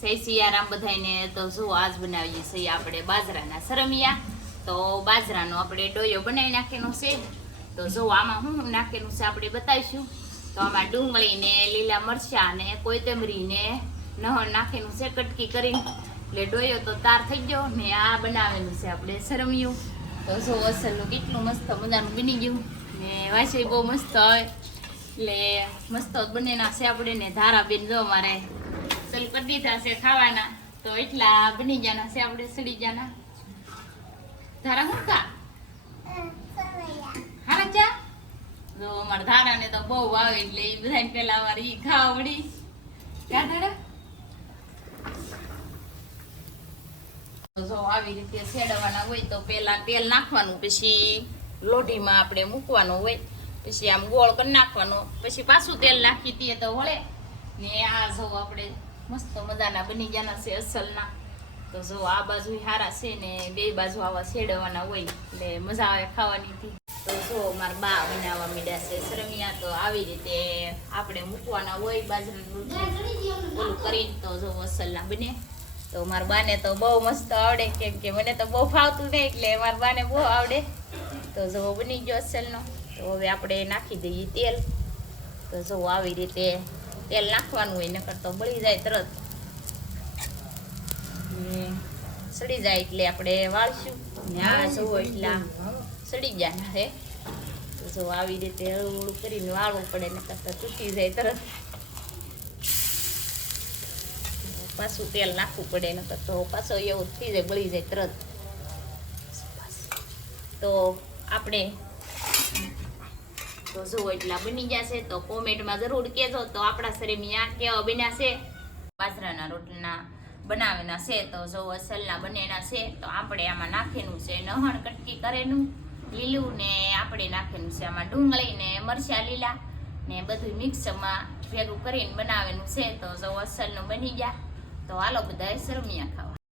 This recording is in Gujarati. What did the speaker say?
જય સિયારામ બધાને. તો જો આજ બનાવીએ છીએ આપણે બાજરાના સરમિયા. તો બાજરાનો આપણે ડોયો બનાવી નાખેલો છે. તો જો આમાં શું નાખેલું છે આપણે બતાવીશું. તો આમાં ડુંગળી ને લીલા મરચાં ને કોથમરી ને નહણ નાખેલું છે કટકી કરીને. એટલે ડોયો તો તાર થઈ ગયો ને આ બનાવેલું છે આપણે સરમિયું. તો જો અસલનું કેટલું મસ્ત મજાનું બની ગયું ને વાસી બહુ મસ્ત હોય એટલે મસ્ત બનેલા છે આપણે ને. ધારાબેન જો મારે ચલ કરી દીધા છે ખાવાના. તો એટલા બની જવાના છે આપણે સડી જવાના. ધારા શું ખા હારા ચા. જો અમારા ધારાને તો બહુ ભાવે એટલે એ બધાને પેલા અમારે ઈ ખાવા પડી. ક્યાં ધારા જો આવી રીતે સેડવાના હોય તો પેલા તેલ નાખવાનું, પછી લોઢીમાં આપણે મૂકવાનું હોય, પછી આમ ગોળ કરી નાખવાનો, પછી પાછું તેલ નાખી દઈએ તો વળે ને. આ જો આપણે મસ્ત મજાના બની જવાના છે અસલના. તો જો આ બાજુ હારા છે ને બે બાજુ આવા શેડવાના હોય એટલે મજા આવે ખાવાની. તો જો મારા બા બનાવવા મીડ્યા છે સરમિયા. તો આવી રીતે આપણે મૂકવાના હોય બાજરાનું ઓલું કરીને. તો જો અસલના બને. તો મારા બાને તો બહુ મસ્ત આવડે, કેમ કે મને તો બહુ ફાવતું નહીં એટલે મારા બાને બહુ આવડે. તો જો બની ગયો અસલનો. તો હવે આપણે નાખી દઈએ તેલ. તો જો આવી રીતે તેલ નાખવાનું હોય, નકર તો બળી જાય તરત. સડી જાય એટલે આપણે વાળશું ને. આ જુઓ એટલા સડી ગયા હે. તો જો આવી રીતે હળવું કરીને વાળવું પડે, નકર તો તૂટી જાય તરત. પાછું તેલ નાખવું પડે, નકર તો પાછો એવું થઈ જાય, બળી જાય તરત. તો આપણે તો જો એટલા બની જશે. તો કોમેન્ટમાં જરૂર કહેજો તો આપણા સરમિયા કેવા બન્યા છે. બાજરાના રોટલા બનાવેલા છે. તો જો અસલના બનેલા છે. તો આપણે આમાં નાખેલું છે નહણ કટકી કરેલું લીલું ને આપણે નાખેલું છે આમાં ડુંગળી ને મરચાં લીલા ને બધું મિક્સમાં ભેગું કરીને બનાવેલું છે. તો જો અસલનું બની ગયા. તો હાલો બધા સરમિયા ખાવા.